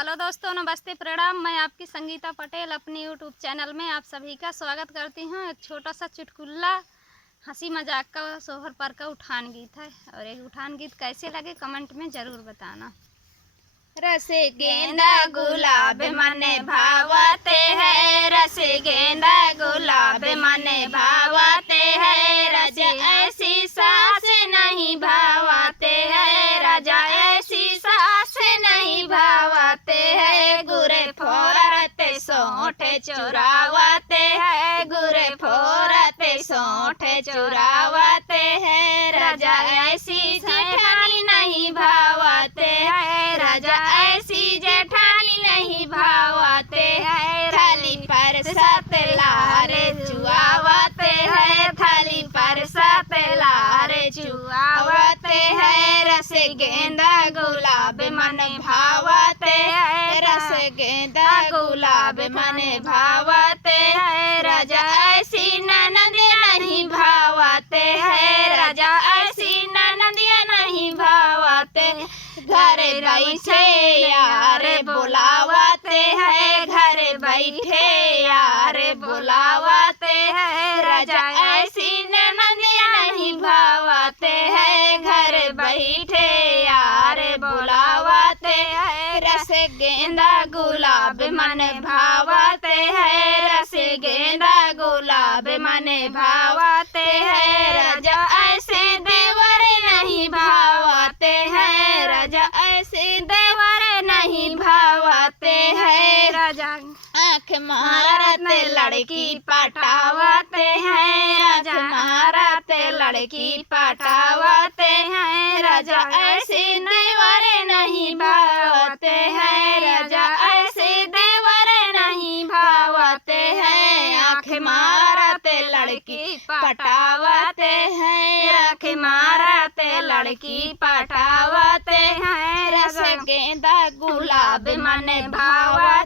Hello दोस्तों, नमस्ते, प्रणाम। मैं आपकी संगीता पटेल अपनी यूट्यूब चैनल में आप सभी का स्वागत करती हूँ। एक छोटा सा चुटकुला हंसी मजाक का सोहर पर का उठान गीत है और एक उठान गीत कैसे लगे कमेंट में ज़रूर बताना। रसे गेंदा गुलाब मने भावते है, रसे गेंदा गुलाब मने भावते है, राजा ऐसी सास नहीं भावते है, राजा ऐसी सास नहीं भावते है, गुरे फोरते सोंठे चुरावते है, गुरे फोरते सोंठे चुरावते है, राजा ऐसी जेठानी नहीं भावते है, राजा ऐसी जेठानी नहीं भावते है, थाली पर सात लारे चुआवते है, थाली पर सात लारे चुआवते है, रस गेंदा गुलाब मन भावते है, रस गेंदा गुलाब मन भावते है, राजा ऐसी ननदिया नहीं भावते है, राजा ऐसी ननदिया नहीं भावते, घर बैठे यार बुलावते है, घर बैठे यार बुलावते है, राजा ऐसी ननदिया नहीं भावते है, घर बैठे यार बुलावते है, रस गेंदा गुलाब मन भावते है, रस गेंदा गुलाब मन भावते है, राजा ऐसे देवर नहीं भावते है, राजा ऐसे देवर नहीं भावते है, राजा आँख मारते लड़की पटावते हैं, राजा मारते लड़की पटावते हैं, राजा ऐसे देवर नहीं भावते हैं, राजा ऐसे देवर नहीं भावते हैं, आँख मारते लड़की पटावते हैं, आँख मारते लड़की पटावते हैं, रस गेंदा गुलाब मन भावते